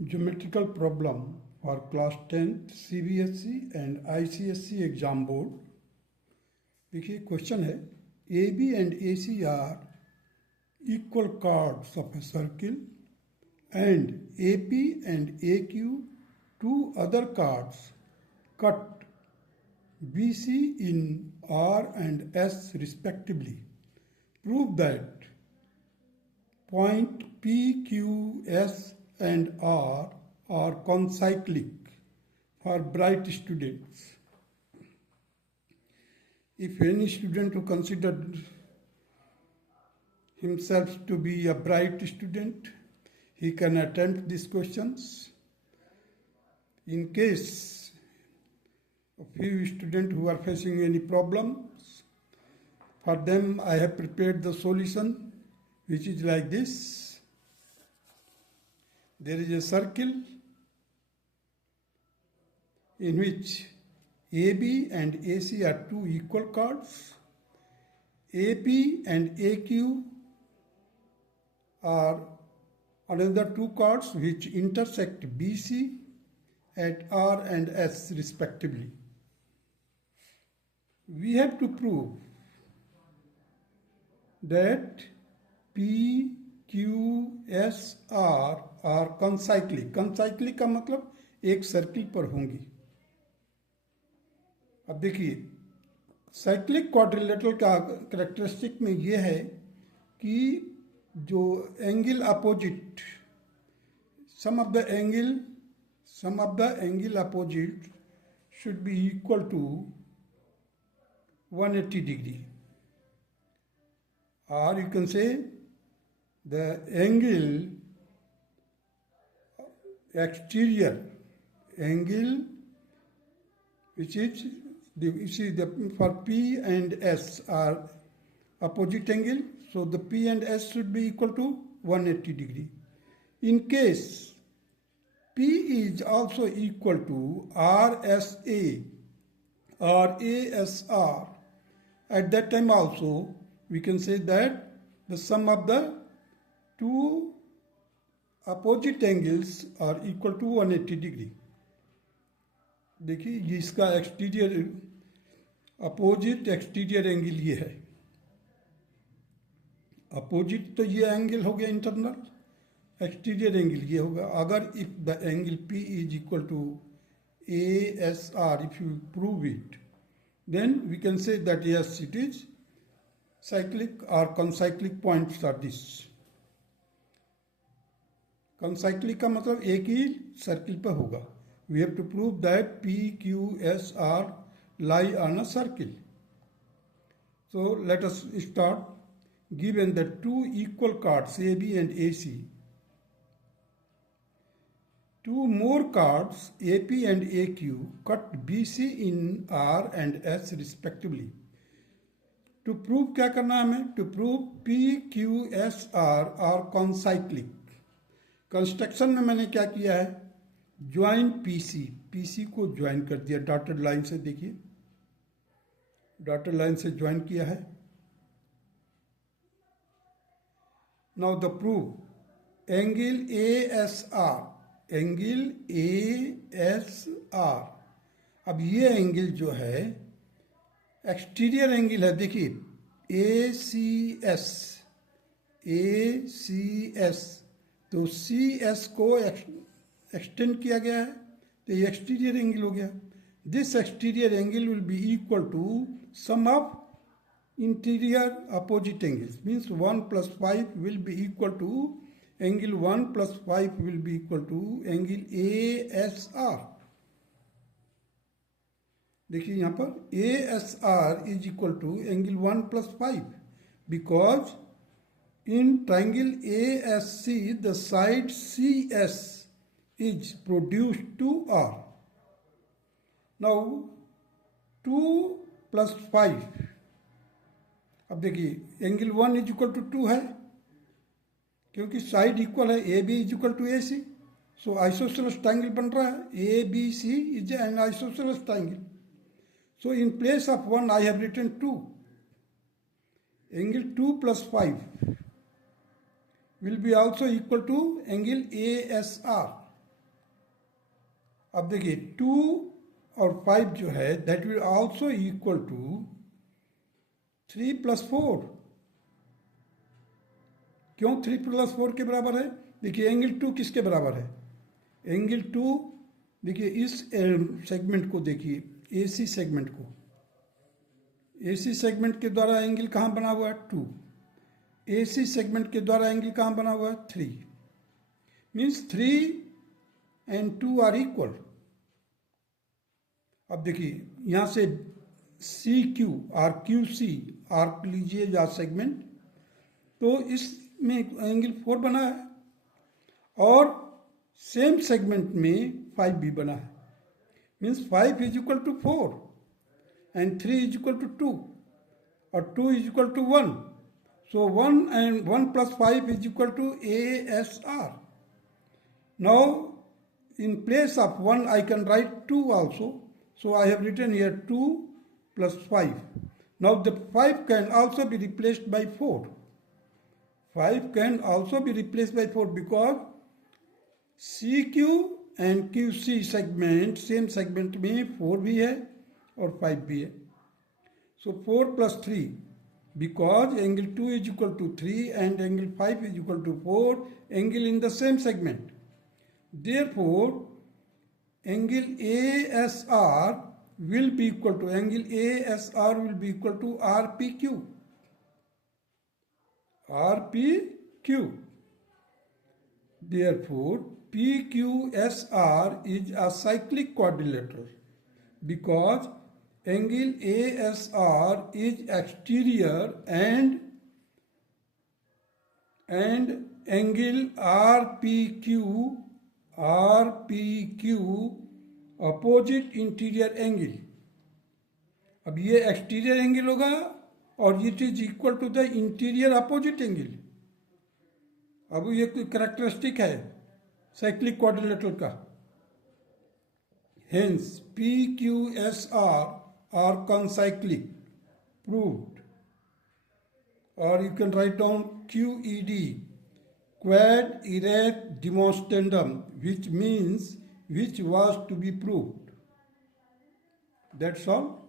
Geometrical problem for class 10th CBSE and ICSE exam board. देखिए question है AB and AC are equal chords of a circle and AP and AQ two other chords cut BC in R and S respectively. Prove that point P, Q, S and R are concyclic for bright students. If any student who considered himself to be a bright student, he can attempt these questions. In case of few students who are facing any problems, for them I have prepared the solution, which is like this. There is a circle in which AB and AC are two equal chords. AP and AQ are another two chords which intersect BC at R and S respectively. We have to prove that P, Q, S, R are concyclic. Concyclic का मतलब एक circle पर होंगी. अब देखिए cyclic quadrilateral का characteristic में ये है कि जो angle opposite sum of the angle opposite should be equal to 180 degree, or you can say the angle exterior angle which is for P and S are opposite angle, so the P and S should be equal to 180 degree. In case P is also equal to RSA or ASR, at that time also we can say that the sum of the two opposite angles are equal to 180 degree. देखिए ये इसका exterior opposite exterior angle ये है. Opposite तो ये angle हो गया internal, exterior angle ये होगा. अगर if the angle P is equal to ASR, if you prove it, then we can say that yes, it is cyclic or concyclic points are this. Concyclic का मतलब एक ही circle पर होगा. We have to prove that P, Q, S, R lie on a circle. So let us start. Given the two equal chords AB and AC, two more chords AP and AQ cut BC in R and S respectively. To prove क्या करना है हमें? To prove P, Q, S, R are concyclic. Construction में मैंने क्या किया है? Join PC को ज्वाइन कर दिया डॉटेड लाइन से. देखिए डॉटेड लाइन से ज्वाइन किया है. Now the proof angle ASR. अब ये एंगल जो है एक्सटीरियर एंगल है. देखिए ACS तो CS को एक्सटेंड किया गया है तो ये एक्सटीरियर एंगल हो गया. This exterior angle will be equal to sum of interior opposite angles. Means 1 + 5 will be equal to angle 1 + 5 will be equal to angle ASR. देखिए यहाँ पर ASR is equal to angle 1 + 5 because in triangle ASC the side CS is produced to R. Now 2 + 5, अब देखिए angle 1 is equal to 2 है क्योंकि side equal है. AB is equal to AC, so isosceles triangle बन रहा है. ABC is an isosceles triangle. So in place of 1 I have written 2. Angle 2 + 5 will be also equal to angle ASR. अब देखिए 2 और 5 जो है that will also equal to 3 + 4। क्यों 3 + 4 के बराबर है? देखिए एंगल 2 किसके बराबर है? एंगल 2 देखिए इस सेगमेंट को देखिए, एसी सेगमेंट को, एसी सेगमेंट के द्वारा एंगल कहाँ बना हुआ है? 2। एसी सेगमेंट के द्वारा एंगल कहाँ बना हुआ है? 3। Means 3 and 2 are equal. अब देखिए यहाँ से C Q R Q C arc लीजिए या सेगमेंट, तो इसमें एंगल 4 बना है और सेम सेगमेंट में 5 भी बना है। Means 5 is equal to 4 and 3 is equal to 2 और 2 is equal to 1। So 1 and 1 + 5 is equal to ASR. Now in place of 1 I can write 2 also. So I have written here 2 + 5. Now the 5 can also be replaced by 4. 5 can also be replaced by 4 because CQ and QC segment same segment में 4 भी है और 5 भी है. So 4 + 3 because angle 2 is equal to 3 and angle 5 is equal to 4, angle in the same segment. Therefore, angle ASR will be equal to RPQ. RPQ. Therefore, PQSR is a cyclic quadrilateral because angle ASR is exterior and angle RPQ opposite interior angle. अब ये exterior angle होगा और it is equal to the interior opposite angle. अब ये characteristic है cyclic quadrilateral का। Hence PQSR are concyclic, proved. Or you can write down QED, quad erect demonstrandum, which means which was to be proved. That's all.